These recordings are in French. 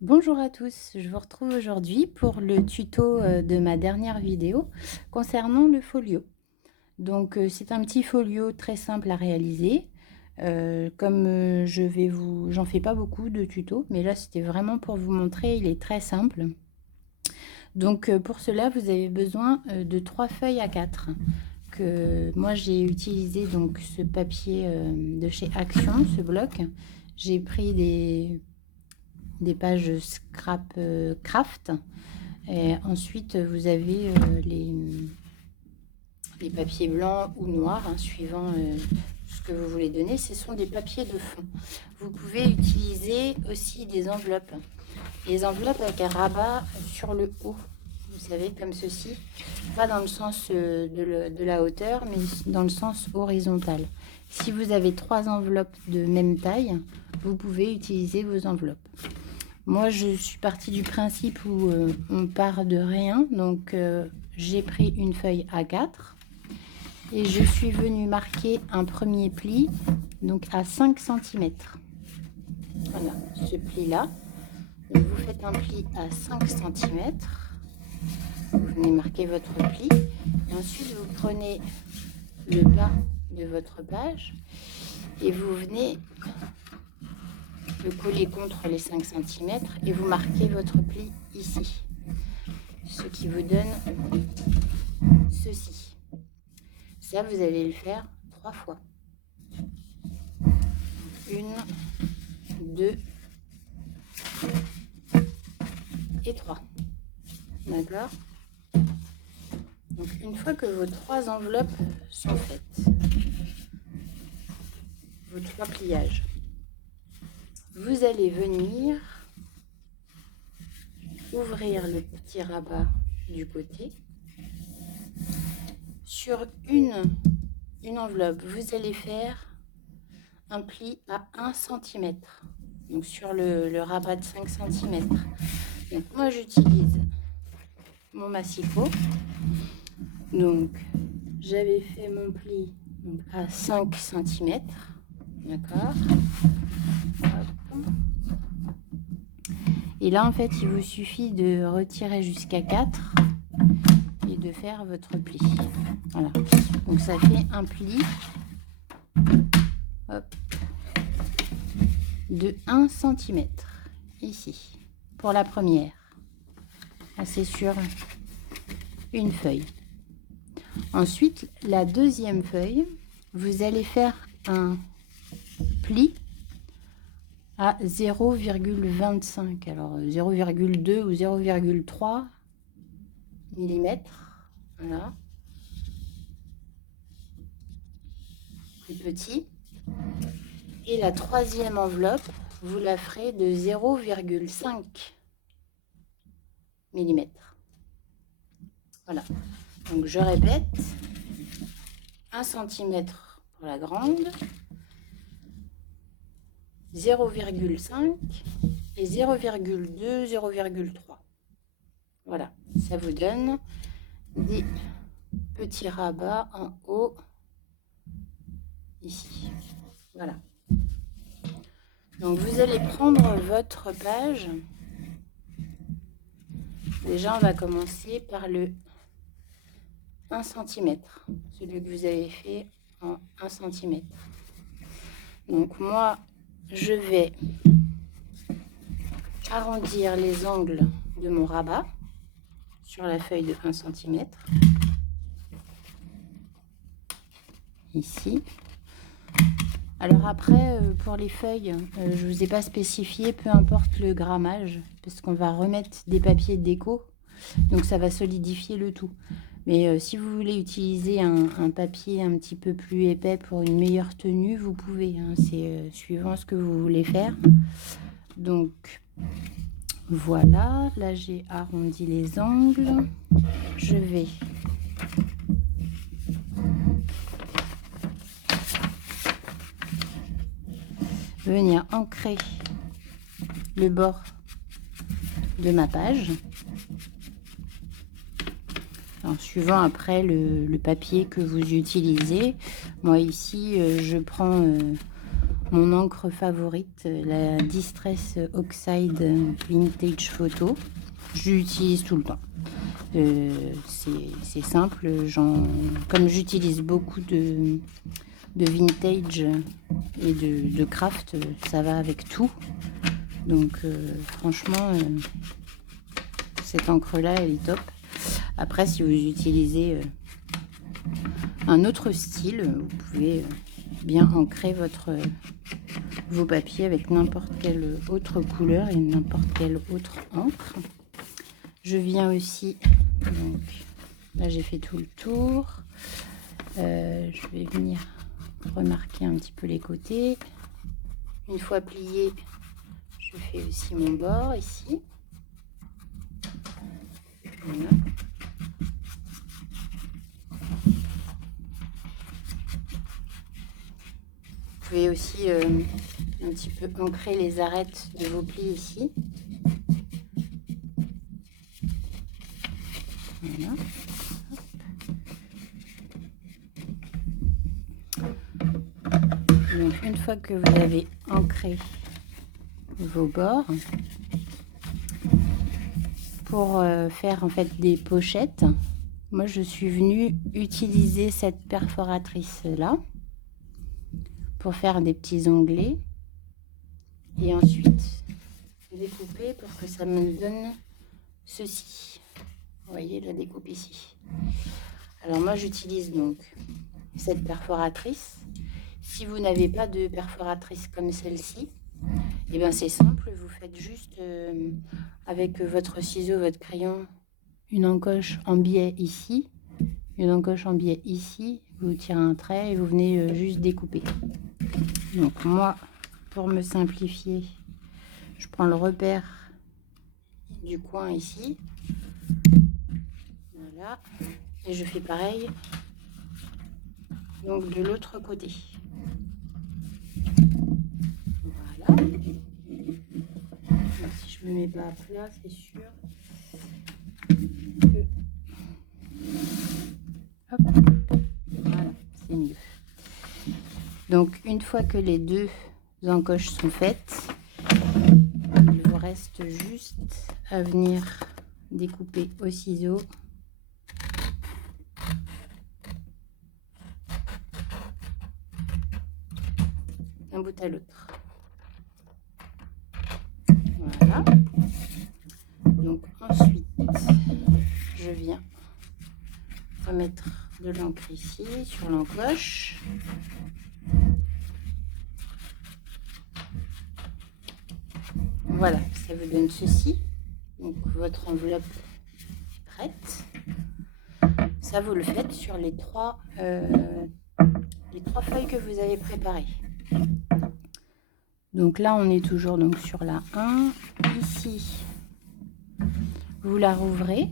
Bonjour à tous, je vous retrouve aujourd'hui pour le tuto de ma dernière vidéo concernant le folio. Donc c'est un petit folio très simple à réaliser. Comme j'en fais pas beaucoup de tutos, mais là c'était vraiment pour vous montrer, il est très simple. Donc pour cela vous avez besoin de 3 feuilles A4 que moi j'ai utilisé, donc ce papier de chez Action, ce bloc. J'ai pris des pages scrap craft, et ensuite vous avez les papiers blancs ou noirs, hein, suivant ce que vous voulez donner. Ce sont des papiers de fond. Vous pouvez utiliser aussi des enveloppes, les enveloppes avec un rabat sur le haut, vous savez, comme ceci, pas dans le sens de la hauteur, mais dans le sens horizontal. Si vous avez 3 enveloppes de même taille, vous pouvez utiliser vos enveloppes. Moi, je suis partie du principe où on part de rien. Donc, j'ai pris une feuille A4 et je suis venue marquer un premier pli, donc à 5 cm. Voilà, ce pli-là. Donc, vous faites un pli à 5 cm. Vous venez marquer votre pli. Et ensuite, vous prenez le bas de votre page et vous venez le coller contre les 5 cm et vous marquez votre pli ici, ce qui vous donne ceci. Ça, vous allez le faire 3 fois. 1, 2 et 3. D'accord? Donc une fois que vos 3 enveloppes sont faites, vos 3 pliages, vous allez venir ouvrir le petit rabat du côté. Sur une enveloppe, vous allez faire un pli à 1 cm. Donc sur le rabat de 5 cm. Donc moi j'utilise mon massicot. Donc j'avais fait mon pli à 5 cm. D'accord. Et là en fait il vous suffit de retirer jusqu'à 4 et de faire votre pli. Voilà. Donc ça fait un pli, hop, de 1 cm ici pour la première. Là, c'est sur une feuille. Ensuite, la deuxième feuille, vous allez faire un pli à 0,25, alors 0,2 ou 0,3 mm. Voilà. Plus petit. Et la troisième enveloppe, vous la ferez de 0,5 mm. Voilà. Donc je répète, 1 cm pour la grande, 0,5 et 0,2, 0,3. Voilà, ça vous donne des petits rabats en haut, ici. Voilà. Donc vous allez prendre votre page. Déjà, on va commencer par le 1 cm, celui que vous avez fait en 1 cm. Donc moi, je vais arrondir les angles de mon rabat sur la feuille de 1 cm. Ici. Alors après, pour les feuilles, je ne vous ai pas spécifié, peu importe le grammage, parce qu'on va remettre des papiers de déco, donc ça va solidifier le tout. Mais si vous voulez utiliser un papier un petit peu plus épais pour une meilleure tenue, vous pouvez, hein, c'est suivant ce que vous voulez faire. Donc voilà, là j'ai arrondi les angles. Je vais venir ancrer le bord de ma page. Alors, suivant après le papier que vous utilisez. Moi ici je prends mon encre favorite, la Distress Oxide Vintage Photo. Je l'utilise tout le temps. C'est simple, comme j'utilise beaucoup de vintage et de craft, ça va avec tout. Donc franchement, cette encre là elle est top. Après, si vous utilisez un autre style, vous pouvez bien ancrer vos papiers avec n'importe quelle autre couleur et n'importe quelle autre encre. Je viens aussi, donc là j'ai fait tout le tour. Je vais venir remarquer un petit peu les côtés. Une fois plié, je fais aussi mon bord ici. Voilà. Vous pouvez aussi un petit peu ancrer les arêtes de vos plis ici. Voilà. Donc une fois que vous avez ancré vos bords, pour faire en fait des pochettes, moi je suis venue utiliser cette perforatrice là pour faire des petits onglets et ensuite découper pour que ça me donne ceci. Vous voyez la découpe ici. Alors moi j'utilise donc cette perforatrice. Si vous n'avez pas de perforatrice comme celle-ci, et bien c'est simple, vous faites juste avec votre ciseau, votre crayon, une encoche en biais ici, une encoche en biais ici, vous tirez un trait et vous venez juste découper. Donc moi, pour me simplifier, je prends le repère du coin ici, voilà, et je fais pareil donc de l'autre côté. Voilà. Donc, si je me mets pas à plat, c'est sûr que... Hop. Voilà, c'est mieux. Donc une fois que les deux encoches sont faites, il vous reste juste à venir découper au ciseau d'un bout à l'autre. Voilà. Donc ensuite, je viens remettre de l'encre ici sur l'encoche. Voilà, ça vous donne ceci. Donc votre enveloppe est prête. Ça vous le faites sur les trois feuilles que vous avez préparées. Donc là on est toujours donc sur la 1. Ici vous la rouvrez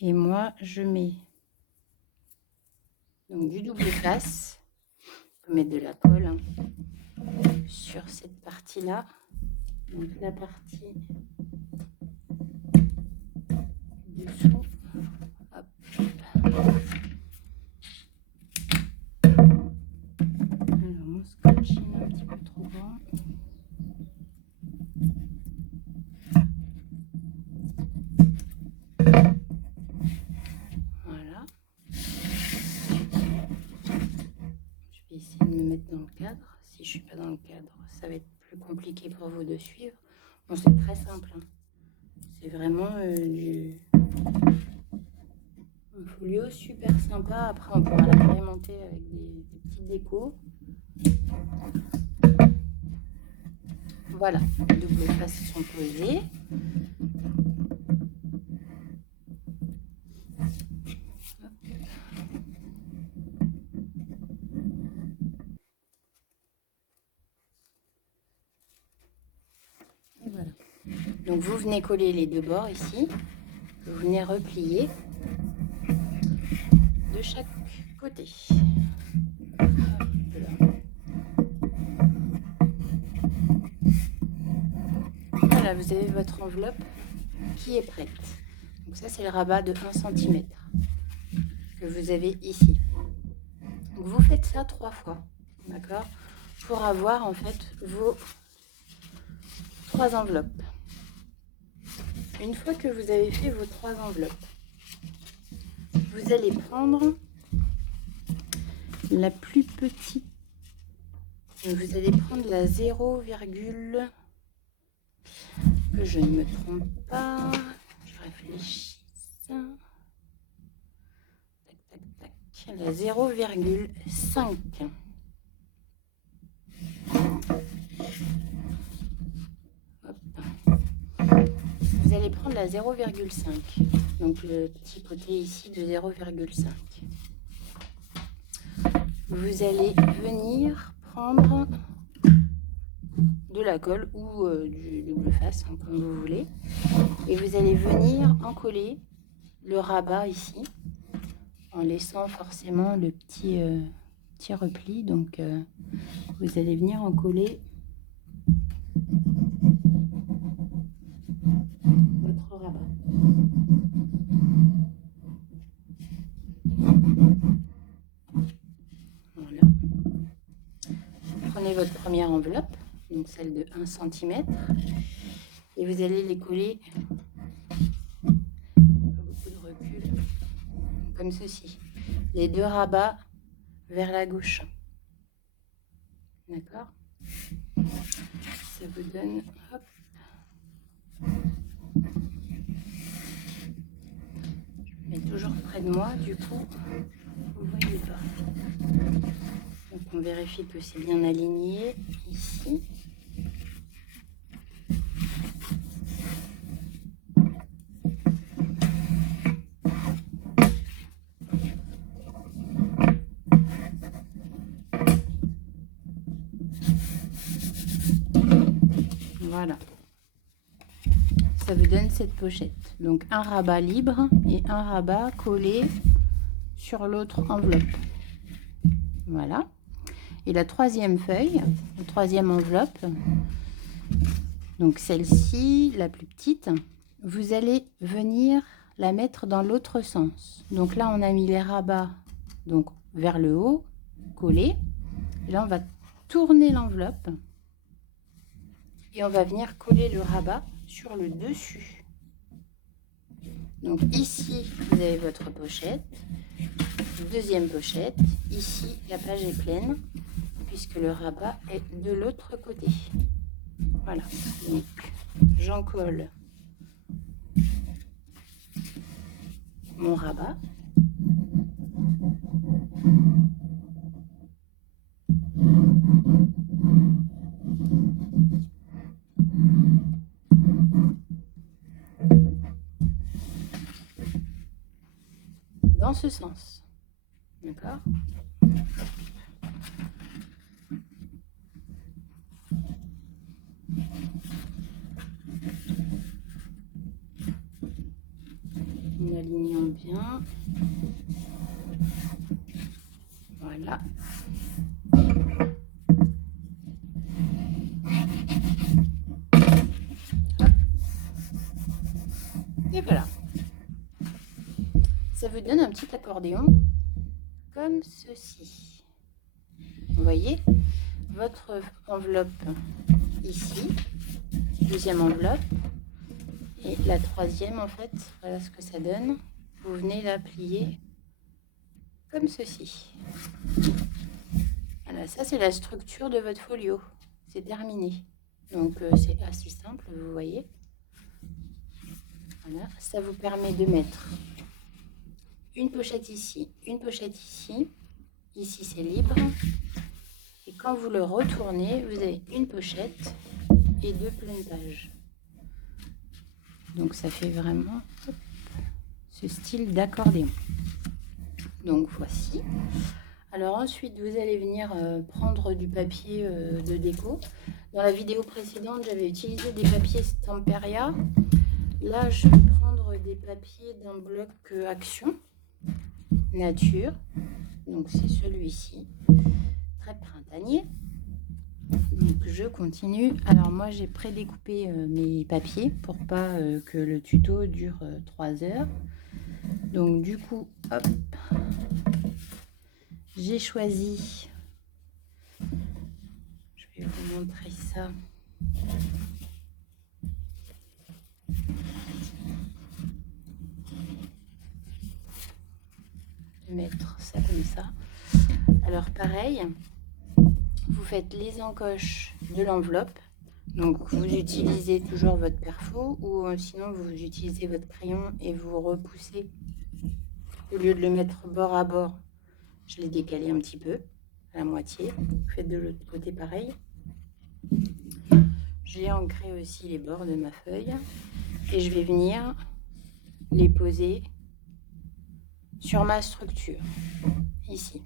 et moi je mets donc du double face. On peut mettre de la colle hein, sur cette partie là. Donc la partie dessous, hop. Alors mon scotch est un petit peu trop grand. Voilà. Je vais essayer de me mettre dans le cadre. Si je suis pas dans le cadre, ça va être plus compliqué pour vous de suivre. Bon, c'est très simple. Hein. C'est vraiment un folio super sympa. Après, on pourra l'agrémenter avec des petites décos. Voilà, les doubles faces sont posées. Et voilà. Donc vous venez coller les deux bords ici. Vous venez replier de chaque côté. Voilà, vous avez votre enveloppe qui est prête. Donc ça c'est le rabat de 1 cm que vous avez ici. Donc vous faites ça 3 fois, d'accord? pour avoir en fait vos 3 enveloppes. Une fois que vous avez fait vos 3 enveloppes, vous allez prendre la plus petite. Vous allez prendre la 0, que je ne me trompe pas. Je réfléchis. Tac, tac, tac. La 0,5. Vous allez prendre la 0,5. Donc le petit côté ici de 0,5. Vous allez venir prendre de la colle ou du double face, hein, comme vous voulez. Et vous allez venir encoller le rabat ici, en laissant forcément le petit repli. Donc vous allez venir encoller votre rabat. Voilà. Prenez votre première enveloppe, donc celle de 1 cm, et vous allez les coller, pas beaucoup de recul, comme ceci, les 2 rabats vers la gauche. D'accord? Ça vous donne, hop, je mets toujours près de moi, du coup vous ne voyez pas. Donc on vérifie que c'est bien aligné ici. Voilà. Ça vous donne cette pochette. Donc un rabat libre et un rabat collé sur l'autre enveloppe. Voilà. Et la troisième feuille, la troisième enveloppe, donc celle-ci, la plus petite, vous allez venir la mettre dans l'autre sens. Donc là, on a mis les rabats donc vers le haut, collés. Et là, on va tourner l'enveloppe et on va venir coller le rabat sur le dessus. Donc ici, vous avez votre pochette. Deuxième pochette. Ici, la page est pleine puisque le rabat est de l'autre côté. Voilà. Donc, j'en colle mon rabat. Dans ce sens. D'accord? En alignant bien. Voilà. Et voilà. Ça vous donne un petit accordéon comme ceci. Vous voyez votre enveloppe ici, deuxième enveloppe, et la troisième en fait, voilà ce que ça donne. Vous venez la plier comme ceci. Voilà, ça c'est la structure de votre folio. C'est terminé. Donc c'est assez simple, vous voyez. Voilà, ça vous permet de mettre une pochette ici, une pochette ici. Ici c'est libre. Et quand vous le retournez, vous avez une pochette et 2 pleines pages. Donc ça fait vraiment ce style d'accordéon. Donc voici. Alors ensuite, vous allez venir prendre du papier de déco. Dans la vidéo précédente, j'avais utilisé des papiers Stamperia. Là, je vais prendre des papiers d'un bloc Action Nature. Donc c'est celui-ci, très printanier. Donc je continue. Alors moi j'ai prédécoupé mes papiers pour pas que le tuto dure 3 heures. Donc du coup, hop, j'ai choisi Je vais vous montrer ça. Je vais mettre ça comme ça. Alors pareil, vous faites les encoches de l'enveloppe. Donc vous utilisez toujours votre perfo ou sinon vous utilisez votre crayon et vous repoussez. Au lieu de le mettre bord à bord, je l'ai décalé un petit peu, à la moitié. Vous faites de l'autre côté pareil. J'ai ancré aussi les bords de ma feuille et je vais venir les poser sur ma structure, ici.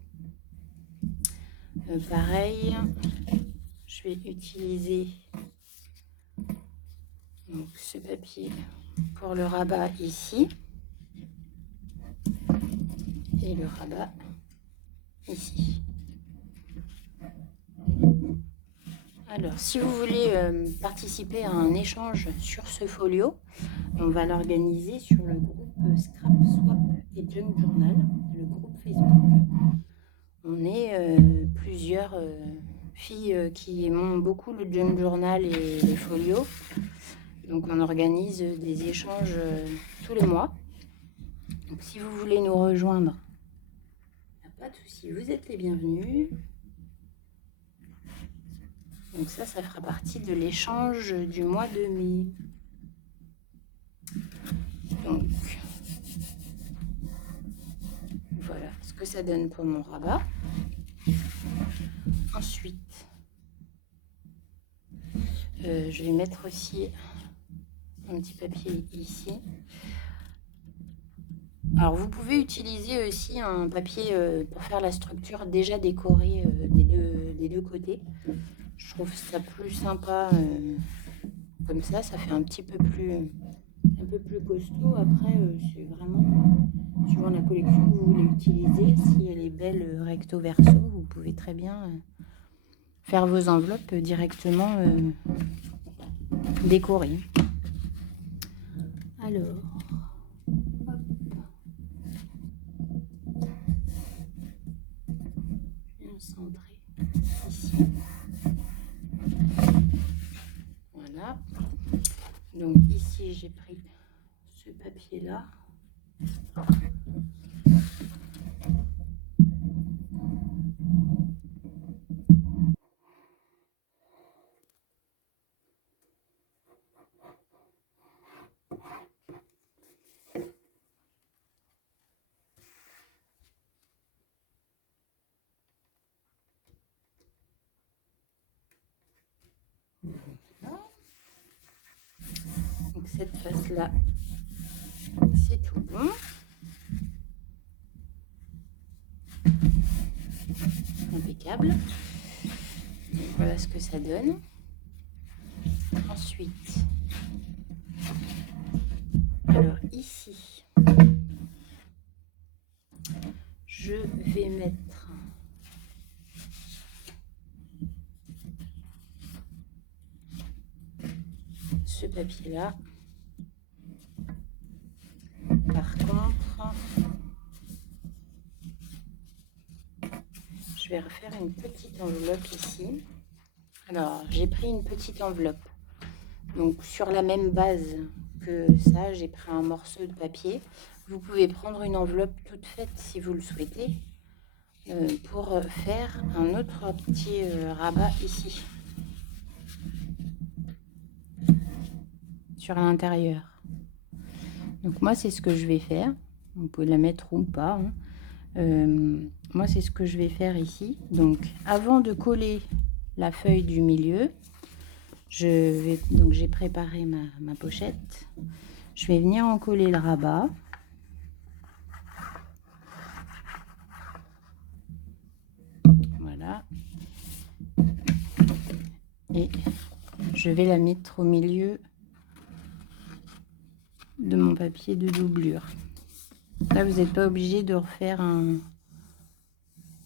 Pareil, je vais utiliser donc, ce papier pour le rabat ici et le rabat ici. Alors, si vous voulez participer à un échange sur ce folio, on va l'organiser sur le groupe Scrap, Swap et Junk Journal, le groupe Facebook. On est plusieurs filles qui aiment beaucoup le Junk Journal et les folios. Donc, on organise des échanges tous les mois. Donc, si vous voulez nous rejoindre, il n'y a pas de souci, vous êtes les bienvenus. Donc ça fera partie de l'échange du mois de mai. Donc, voilà ce que ça donne pour mon rabat. Ensuite, je vais mettre aussi un petit papier ici. Alors, vous pouvez utiliser aussi un papier pour faire la structure déjà décorée des deux côtés. Je trouve ça plus sympa comme ça fait un petit peu plus costaud. Après, c'est vraiment suivant la collection que vous voulez utiliser. Si elle est belle recto verso, vous pouvez très bien faire vos enveloppes directement décorées. Alors, hop. Je viens centrer ici. Voilà. Donc ici, j'ai pris ce papier-là. Donc cette face-là, c'est tout bon. Impeccable. Donc voilà ce que ça donne. Ensuite, alors ici, je vais mettre ce papier-là. Par contre, je vais refaire une petite enveloppe ici. Alors, j'ai pris une petite enveloppe. Donc, sur la même base que ça, j'ai pris un morceau de papier. Vous pouvez prendre une enveloppe toute faite si vous le souhaitez pour faire un autre petit rabat ici. Sur l'intérieur. Donc moi c'est ce que je vais faire. Vous pouvez la mettre ou pas. Moi c'est ce que je vais faire ici. Donc avant de coller la feuille du milieu, j'ai préparé ma pochette. Je vais venir en coller le rabat. Voilà. Et je vais la mettre au milieu de mon papier de doublure. Là, vous n'êtes pas obligé de refaire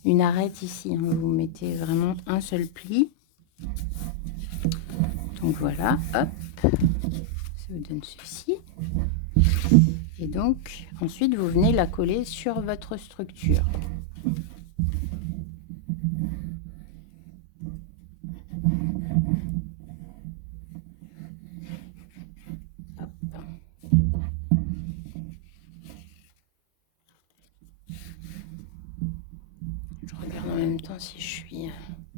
une arête ici. Hein. Vous mettez vraiment un seul pli. Donc voilà, hop. Ça vous donne ceci. Et donc, ensuite, vous venez la coller sur votre structure. temps si je suis...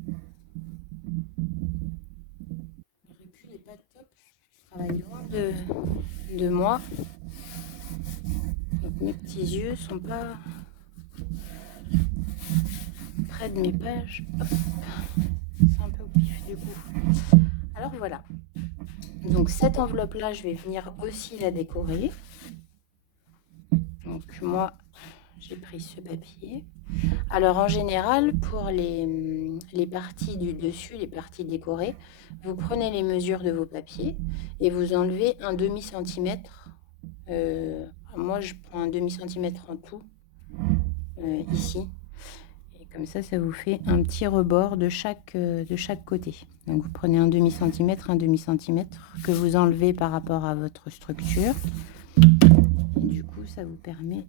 Le recul n'est pas top. Je travaille loin de moi. Donc mes petits yeux sont pas près de mes pages. C'est un peu au pif du coup. Alors voilà. Donc cette enveloppe là, je vais venir aussi la décorer. Donc moi, j'ai pris ce papier. Alors en général, pour les parties du dessus, les parties décorées, vous prenez les mesures de vos papiers et vous enlevez un demi-centimètre. Moi, je prends un demi-centimètre en tout, ici. Et comme ça vous fait un petit rebord de chaque côté. Donc vous prenez un demi-centimètre que vous enlevez par rapport à votre structure. Et du coup, ça vous permet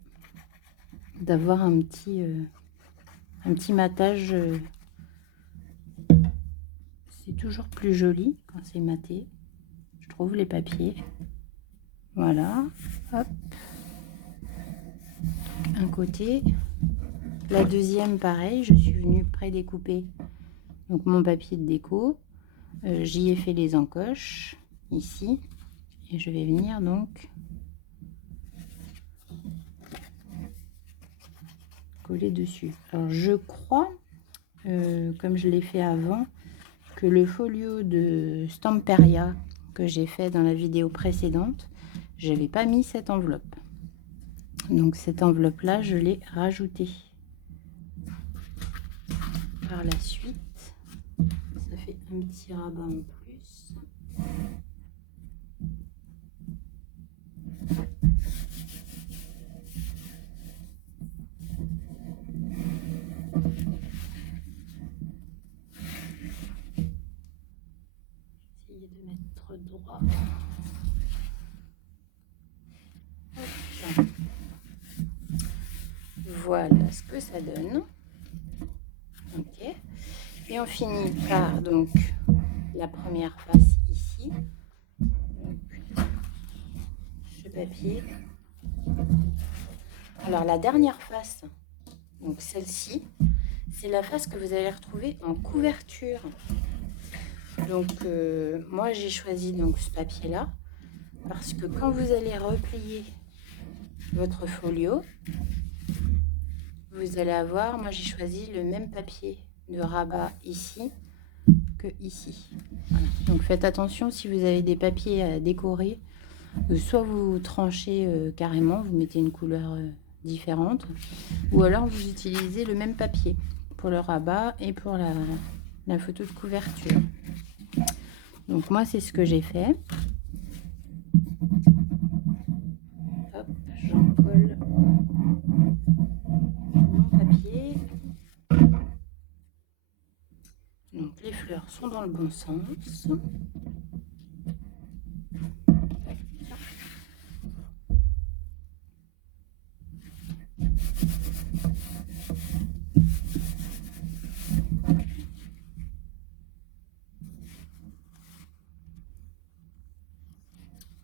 d'avoir un petit matage. C'est toujours plus joli quand c'est maté, je trouve, les papiers. Voilà, hop, un côté. La deuxième, pareil, je suis venue prédécouper donc mon papier de déco. J'y ai fait les encoches ici et je vais venir donc coller dessus. Alors je crois, comme je l'ai fait avant, que le folio de Stamperia que j'ai fait dans la vidéo précédente, je n'avais pas mis cette enveloppe. Donc cette enveloppe là, je l'ai rajoutée par la suite. Ça fait un petit rabat en plus. Essayer de mettre droit. Voilà ce que ça donne. Ok. Et on finit par donc la première face ici. Donc, ce papier. Alors la dernière face, donc celle-ci, c'est la face que vous allez retrouver en couverture. Donc moi j'ai choisi donc ce papier là parce que quand vous allez replier votre folio, vous allez avoir, moi j'ai choisi le même papier de rabat ici que ici. Voilà. Donc faites attention si vous avez des papiers à décorer, soit vous tranchez carrément, vous mettez une couleur différente, ou alors vous utilisez le même papier pour le rabat et pour la photo de couverture. Donc moi c'est ce que j'ai fait. Hop, j'en colle mon papier. Donc les fleurs sont dans le bon sens.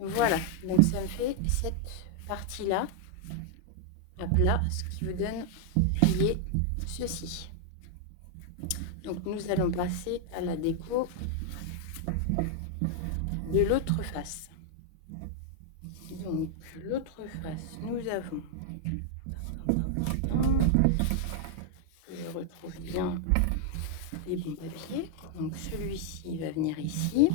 Voilà, donc ça me fait cette partie-là à plat, ce qui vous donne plié ceci. Donc nous allons passer à la déco de l'autre face. Donc l'autre face, nous avons, que je retrouve bien les bons papiers. Donc celui-ci va venir ici.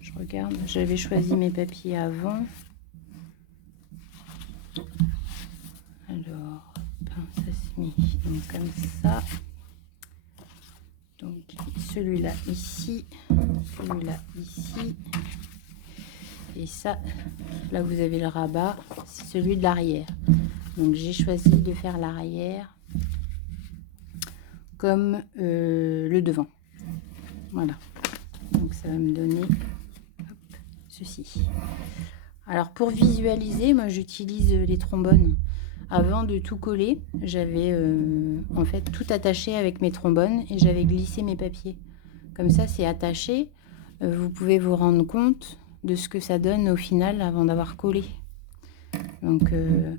Je regarde, j'avais choisi mes papiers avant. Alors, ça se met donc comme ça. Donc celui-là ici, celui-là ici. Et ça, là vous avez le rabat, c'est celui de l'arrière. Donc j'ai choisi de faire l'arrière comme le devant. Voilà. Donc ça va me donner ceci. Alors pour visualiser, moi j'utilise les trombones. Avant de tout coller, j'avais en fait tout attaché avec mes trombones et j'avais glissé mes papiers. Comme ça c'est attaché. Vous pouvez vous rendre compte de ce que ça donne au final avant d'avoir collé. Donc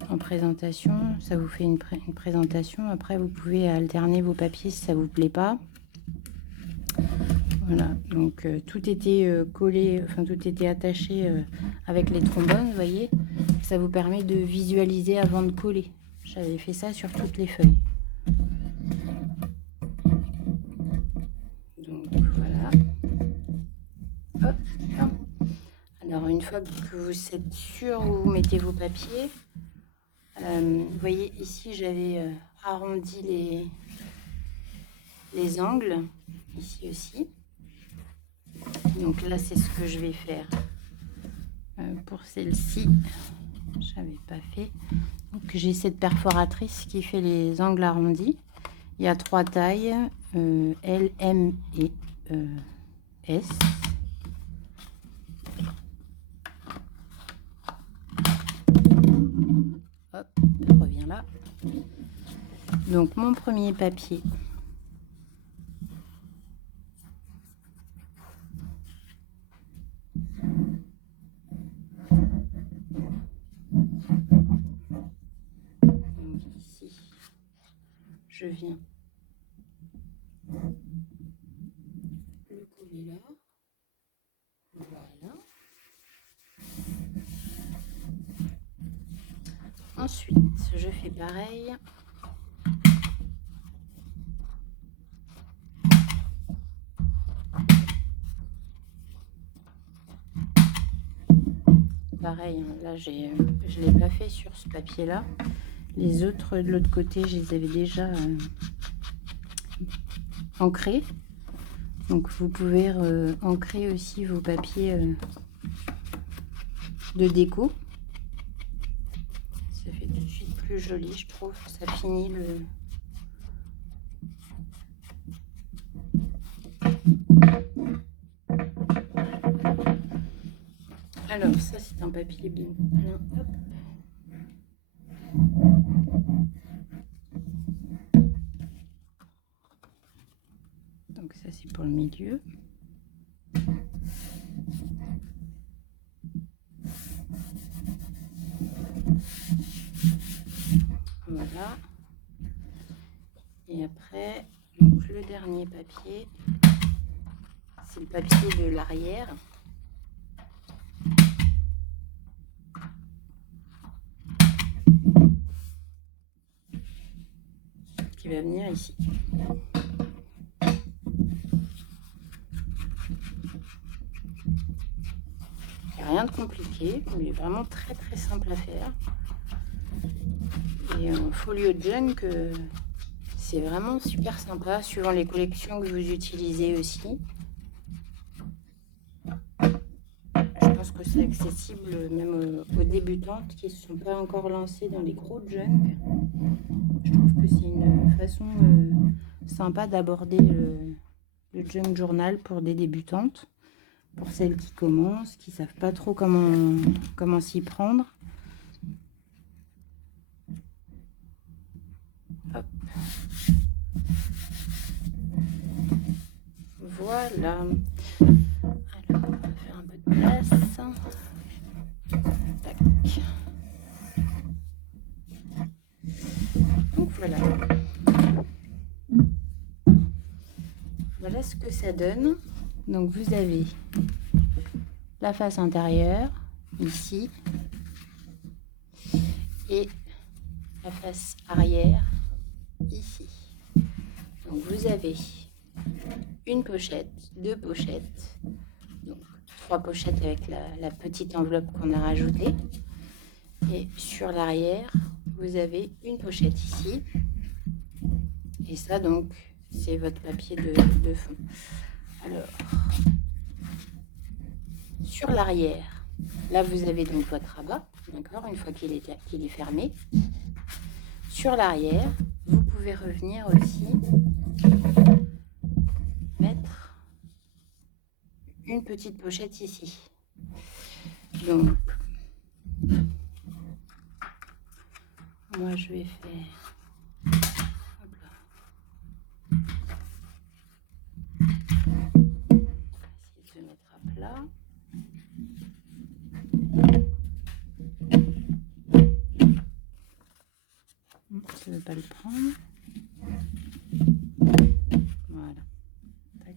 en présentation, ça vous fait une présentation. Après, vous pouvez alterner vos papiers si ça vous plaît pas. Voilà, donc tout était collé, enfin tout était attaché avec les trombones, vous voyez. Ça vous permet de visualiser avant de coller. J'avais fait ça sur toutes les feuilles. Donc voilà. Hop. Alors une fois que vous êtes sûr où vous mettez vos papiers, vous voyez ici j'avais arrondi les angles, ici aussi. Donc là c'est ce que je vais faire pour celle-ci. J'avais pas fait. Donc j'ai cette perforatrice qui fait les angles arrondis. Il y a 3 tailles, L, M et S. Hop, je reviens là. Donc mon premier papier. Donc ici, je viens le coller là. Voilà. Ensuite, je fais pareil. Pareil, hein, là je l'ai pas fait sur ce papier là. Les autres de l'autre côté, je les avais déjà ancrés. Donc vous pouvez ancrer aussi vos papiers de déco. Ça fait tout de suite plus joli, je trouve. Ça finit le... Alors ça c'est un papier bien plein. Hop. Donc ça c'est pour le milieu. Voilà. Et après, donc le dernier papier, c'est le papier de l'arrière. Qui va venir ici. Il n'y a rien de compliqué, il est vraiment très très simple à faire. Et en folio junk, c'est vraiment super sympa, suivant les collections que vous utilisez aussi. Je pense que c'est accessible même aux débutantes qui ne se sont pas encore lancées dans les gros junk. Je trouve que c'est une façon sympa d'aborder le junk journal pour des débutantes. Pour celles qui commencent, qui ne savent pas trop comment s'y prendre. Hop. Voilà. Alors, on va faire un peu de place. Tac. Donc voilà. Voilà ce que ça donne. Donc vous avez la face intérieure ici et la face arrière ici. Donc vous avez une pochette, 2 pochettes, donc 3 pochettes avec la petite enveloppe qu'on a rajoutée. Et sur l'arrière, vous avez une pochette ici. Et ça donc, c'est votre papier de fond. Alors, sur l'arrière, là vous avez donc votre rabat, d'accord, une fois qu'il est fermé. Sur l'arrière, vous pouvez revenir aussi mettre une petite pochette ici. Donc, moi je vais faire... Hop là. Essayer de se mettre à plat. pas le prendre. Voilà. Tac.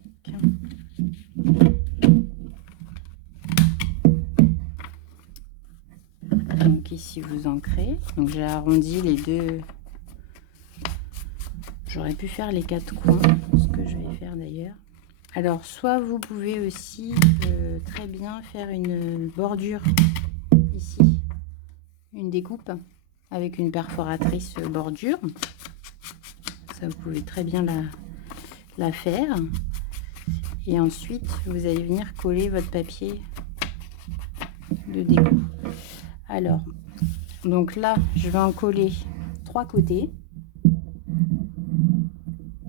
Donc ici vous ancrez. Donc j'ai arrondi les deux. J'aurais pu faire les 4 coins, ce que je vais faire d'ailleurs. Alors soit vous pouvez aussi très bien faire une bordure ici, une découpe avec une perforatrice bordure. Ça vous pouvez très bien la faire. Et ensuite vous allez venir coller votre papier de découpe. Alors donc là je vais en coller 3 côtés.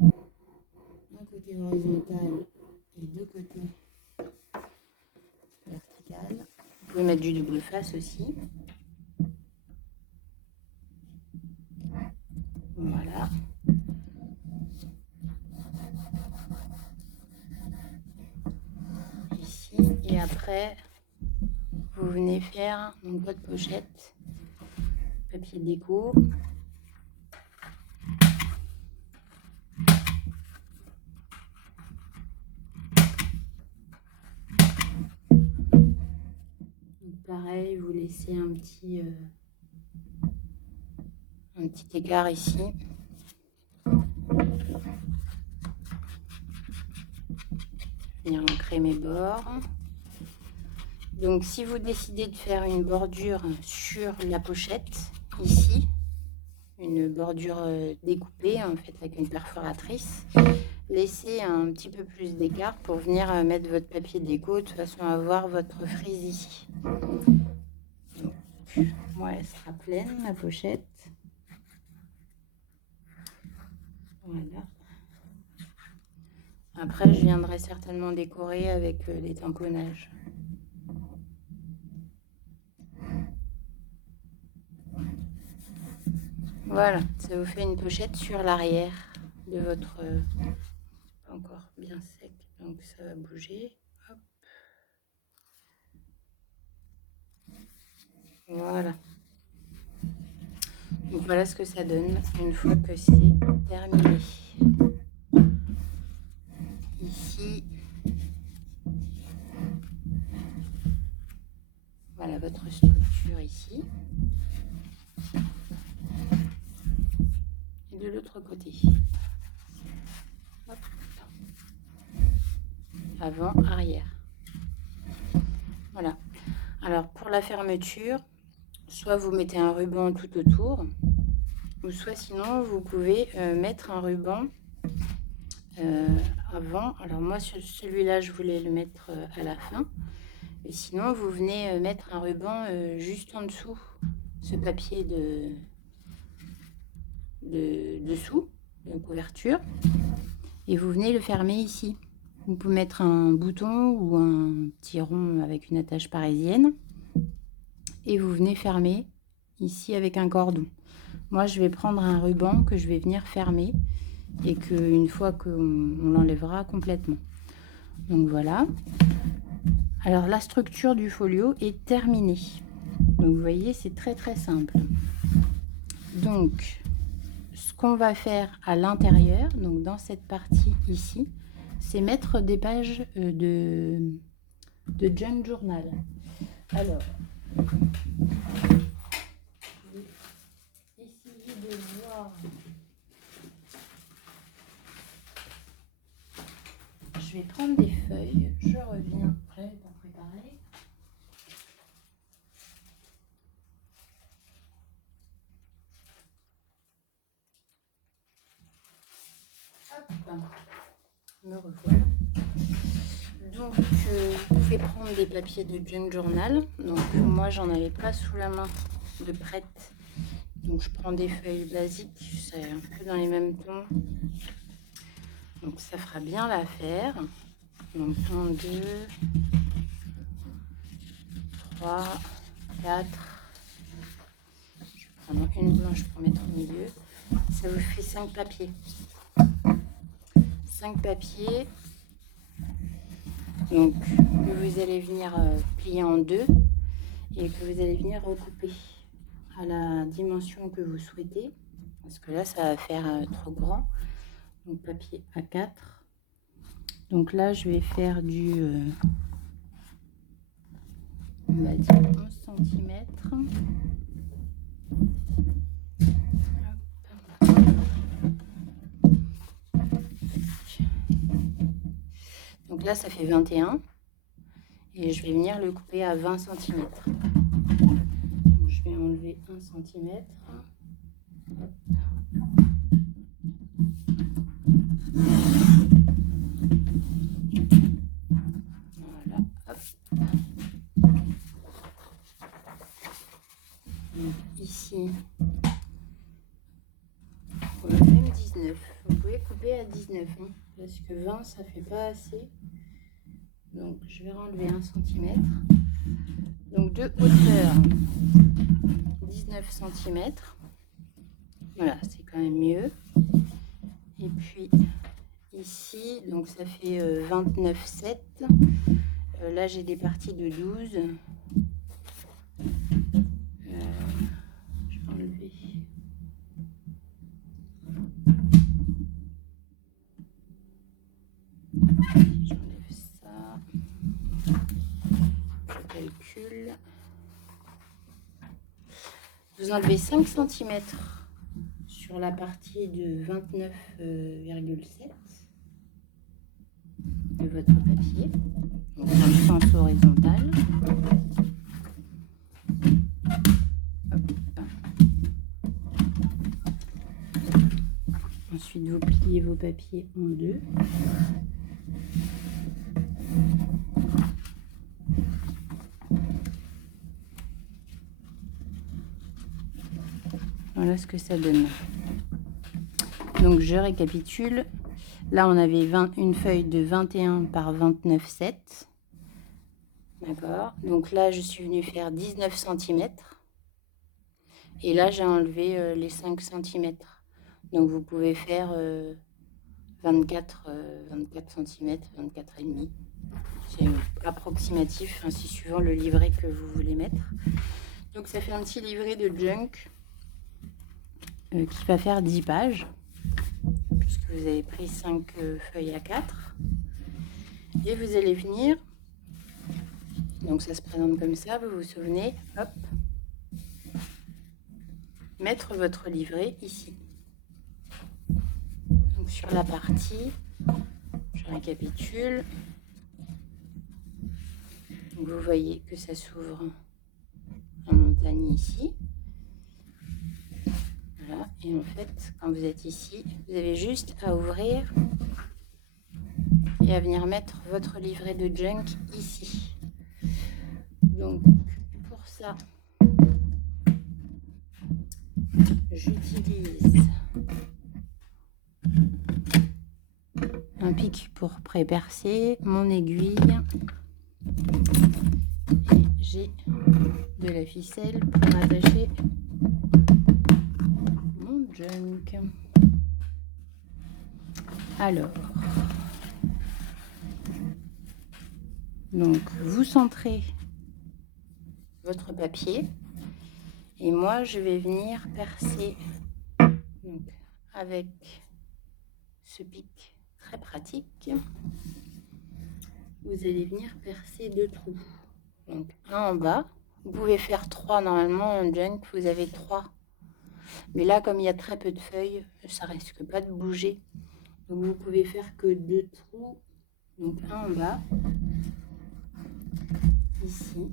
Un côté horizontal et 2 côtés vertical. Vous pouvez mettre du double face aussi. Voilà. Ici et après vous venez faire donc votre pochette papier déco. Pareil, vous laissez un petit écart ici. Venir ancrer mes bords. Donc si vous décidez de faire une bordure sur la pochette, ici, une bordure découpée en fait avec une perforatrice, laissez un petit peu plus d'écart pour venir mettre votre papier déco de façon à avoir votre frise ici. Donc, moi elle sera pleine la pochette. Voilà. Après je viendrai certainement décorer avec les tamponnages. Voilà, ça vous fait une pochette sur l'arrière de votre... encore bien sec, donc ça va bouger. Hop. Voilà. Donc voilà ce que ça donne une fois que c'est terminé. Ici, voilà votre structure ici. Et de l'autre côté. Hop. Avant, arrière. Voilà. Alors pour la fermeture, soit vous mettez un ruban tout autour, ou soit sinon vous pouvez mettre un ruban avant. Alors moi celui-là je voulais le mettre à la fin, et sinon vous venez mettre un ruban juste en dessous ce papier dessous de couverture, et vous venez le fermer ici. Vous pouvez mettre un bouton ou un petit rond avec une attache parisienne et vous venez fermer ici avec un cordon. Moi je vais prendre un ruban que je vais venir fermer et que une fois qu'on l'enlèvera complètement. Donc voilà. Alors la structure du folio est terminée. Donc vous voyez, c'est très très simple. Donc ce qu'on va faire à l'intérieur, donc dans cette partie ici, c'est mettre des pages de junk journal. Alors, essayez de voir. Je vais prendre des feuilles, je reviens après pour préparer. Hop, me revoilà. Donc vous pouvez prendre des papiers de junk journal. Donc moi j'en avais pas sous la main de prête, donc je prends des feuilles basiques, c'est un peu dans les mêmes tons, donc ça fera bien l'affaire. Donc 1, 2, 3, 4, je vais prendre une blanche pour mettre au milieu. Ça vous fait 5 papiers. 5 papiers. Donc que vous allez venir plier en deux et que vous allez venir recouper à la dimension que vous souhaitez. parce que là ça va faire trop grand. Donc papier A4. Donc là je vais faire du on va dire 11 cm. Donc là ça fait 21 et je vais venir le couper à 20 cm. Donc, je vais enlever 1 cm. Voilà, hop. Donc ici, voilà, même 19. Vous pouvez couper à 19, hein, parce que 20 ça fait pas assez. Donc je vais enlever 1 cm. Donc de hauteur 19 cm. Voilà, c'est quand même mieux. Et puis ici, donc ça fait 29,7. Là j'ai des parties de 12. Je vais enlever. J'enlève ça. Je calcule. Vous enlevez 5 cm sur la partie de 29,7 de votre papier. Donc dans le sens horizontal. Hop. Ensuite, vous pliez vos papiers en deux. Voilà ce que ça donne. Donc je récapitule. Là on avait une feuille de 21 par 29,7. D'accord. Donc là je suis venue faire 19 cm. Et là j'ai enlevé les 5 cm. Donc vous pouvez faire 24 cm, 24,5. C'est approximatif, ainsi suivant le livret que vous voulez mettre. Donc ça fait un petit livret de junk qui va faire 10 pages, puisque vous avez pris 5 feuilles A4. Et vous allez venir, donc ça se présente comme ça, vous vous souvenez, hop, mettre votre livret ici. Donc sur la partie, je récapitule, donc vous voyez que ça s'ouvre en montagne ici. Voilà. Et en fait, quand vous êtes ici, vous avez juste à ouvrir et à venir mettre votre livret de junk ici. Donc pour ça, j'utilise un pic pour pré-percer, mon aiguille et j'ai de la ficelle pour attacher mon junk. Alors, donc vous centrez votre papier et moi je vais venir percer donc, avec ce pic très pratique. Vous allez venir percer 2 trous, donc un en bas. Vous pouvez faire 3 normalement en junk, vous avez 3, mais là comme il y a très peu de feuilles, ça risque pas de bouger, donc vous pouvez faire que 2 trous, donc un en bas ici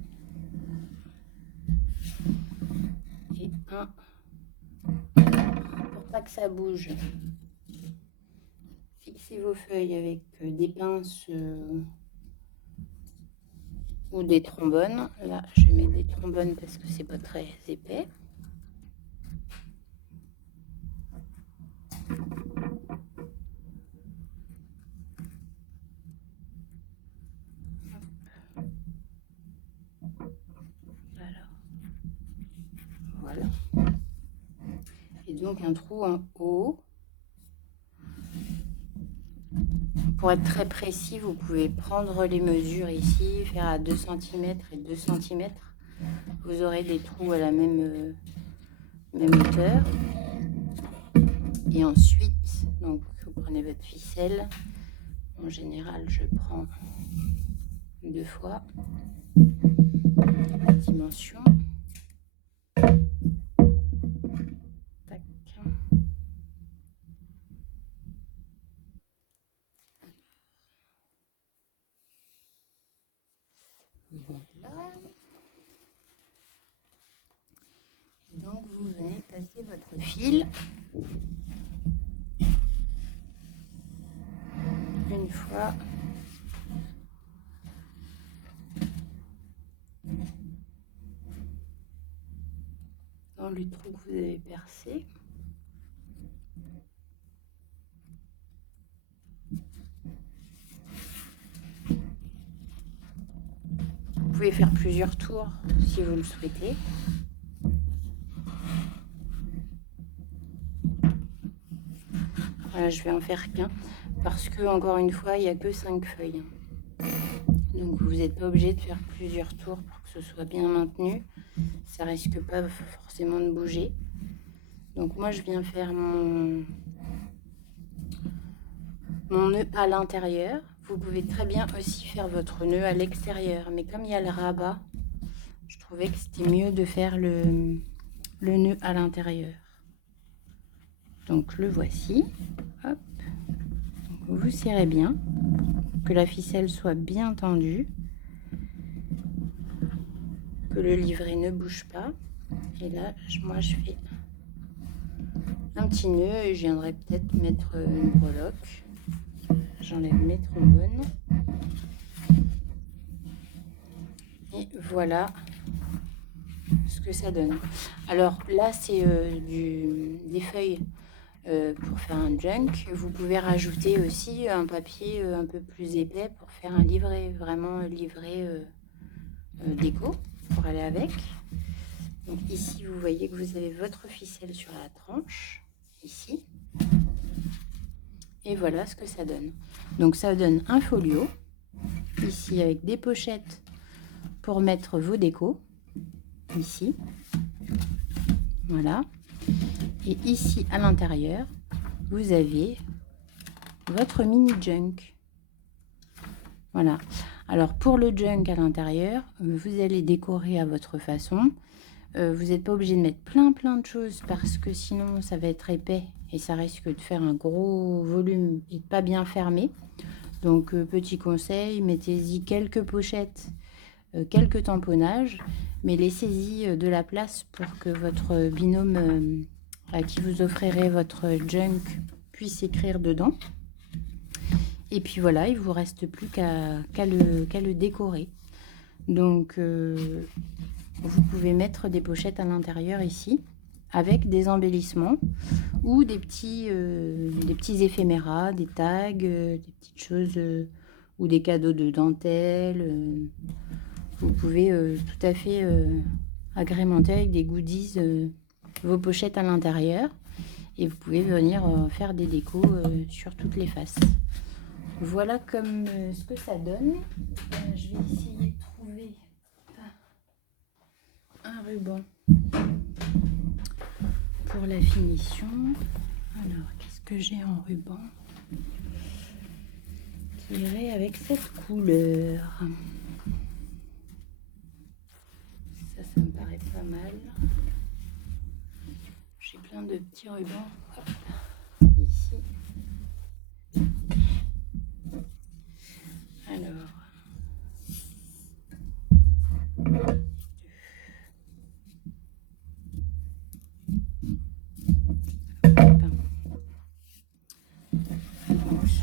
et un pour pas que ça bouge. Fixez vos feuilles avec des pinces ou des trombones. Là je mets des trombones parce que c'est pas très épais. Voilà. Et donc un trou en haut. Pour être très précis, vous pouvez prendre les mesures ici, faire à 2 cm et 2 cm. Vous aurez des trous à la même hauteur. Et ensuite, donc vous prenez votre ficelle. En général, je prends 2 fois la dimension. Tac. Voilà. Et donc vous venez passer votre fil une fois dans le trou que vous avez percé. Vous pouvez faire plusieurs tours si vous le souhaitez. Voilà, je vais en faire qu'un parce que, encore une fois, il n'y a que 5 feuilles. Donc vous n'êtes pas obligé de faire plusieurs tours pour que ce soit bien maintenu. Ça risque pas forcément de bouger. Donc moi je viens faire mon nœud à l'intérieur. Vous pouvez très bien aussi faire votre nœud à l'extérieur. Mais comme il y a le rabat, je trouvais que c'était mieux de faire le nœud à l'intérieur. Donc le voici. Hop. Donc, vous serrez bien, que la ficelle soit bien tendue, que le livret ne bouge pas. Et là, moi je fais un petit nœud et je viendrai peut-être mettre une breloque. J'enlève mes trombones. Et voilà ce que ça donne. Alors là, c'est des feuilles pour faire un junk. Vous pouvez rajouter aussi un papier un peu plus épais pour faire un livret, vraiment livret déco pour aller avec. Donc ici, vous voyez que vous avez votre ficelle sur la tranche, ici. Et voilà ce que ça donne. Donc ça donne un folio, ici avec des pochettes pour mettre vos décos, ici. Voilà. Et ici à l'intérieur, vous avez votre mini junk. Voilà. Alors pour le junk à l'intérieur, vous allez décorer à votre façon. Vous n'êtes pas obligé de mettre plein de choses parce que sinon ça va être épais et ça risque de faire un gros volume et de pas bien fermer. Donc petit conseil, mettez-y quelques pochettes, quelques tamponnages, mais laissez-y de la place pour que votre binôme à qui vous offrirez votre junk puisse écrire dedans. Et puis voilà, il vous reste plus qu'à le décorer. Donc vous pouvez mettre des pochettes à l'intérieur ici avec des embellissements ou des petits éphéméras, des tags, des petites choses ou des cadeaux de dentelle. Vous pouvez tout à fait agrémenter avec des goodies vos pochettes à l'intérieur et vous pouvez venir faire des décos sur toutes les faces. Voilà comme ce que ça donne. Je vais essayer de trouver un ruban pour la finition. Alors, qu'est-ce que j'ai en ruban qui irait avec cette couleur? Ça me paraît pas mal. J'ai plein de petits rubans. Hop, ici. Alors.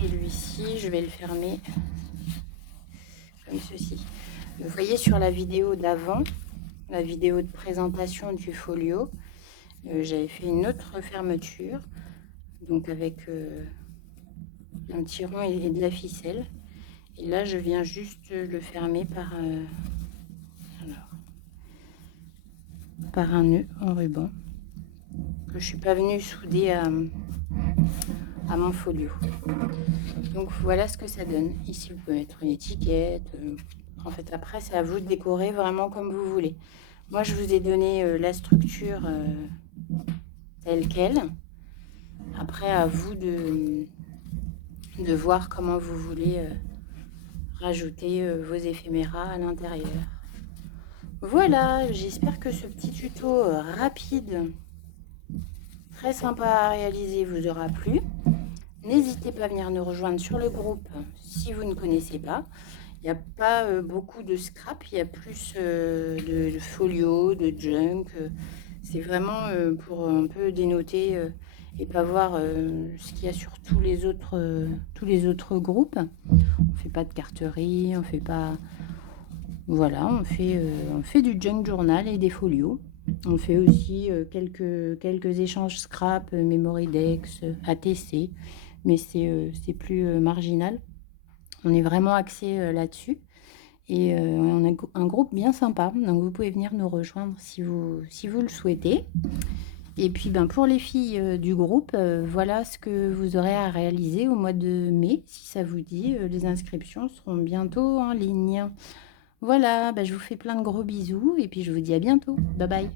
Celui-ci, je vais le fermer comme ceci. Vous voyez sur la vidéo d'avant, la vidéo de présentation du folio, j'avais fait une autre fermeture, donc avec un petit rond et de la ficelle. Et là, je viens juste le fermer par un nœud en ruban que je suis pas venue souder à mon folio. Donc voilà ce que ça donne. Ici, vous pouvez mettre une étiquette. En fait, après, c'est à vous de décorer vraiment comme vous voulez. Moi, je vous ai donné la structure telle qu'elle. Après, à vous de voir comment vous voulez rajouter vos éphéméras à l'intérieur. Voilà, j'espère que ce petit tuto rapide, très sympa à réaliser, vous aura plu. N'hésitez pas à venir nous rejoindre sur le groupe si vous ne connaissez pas. Il n'y a pas beaucoup de scrap, il y a plus de folio, de junk. C'est vraiment pour un peu dénoter et pas voir ce qu'il y a sur tous les autres groupes. On fait pas de carterie, on fait pas... Voilà, on fait du junk journal et des folios. On fait aussi quelques échanges scrap, Memorydex, ATC, mais c'est plus marginal. On est vraiment axé là-dessus. Et on a un groupe bien sympa, donc vous pouvez venir nous rejoindre si vous le souhaitez. Et puis pour les filles du groupe, voilà ce que vous aurez à réaliser au mois de mai, si ça vous dit. Les inscriptions seront bientôt en ligne. Voilà, je vous fais plein de gros bisous et puis je vous dis à bientôt. Bye bye.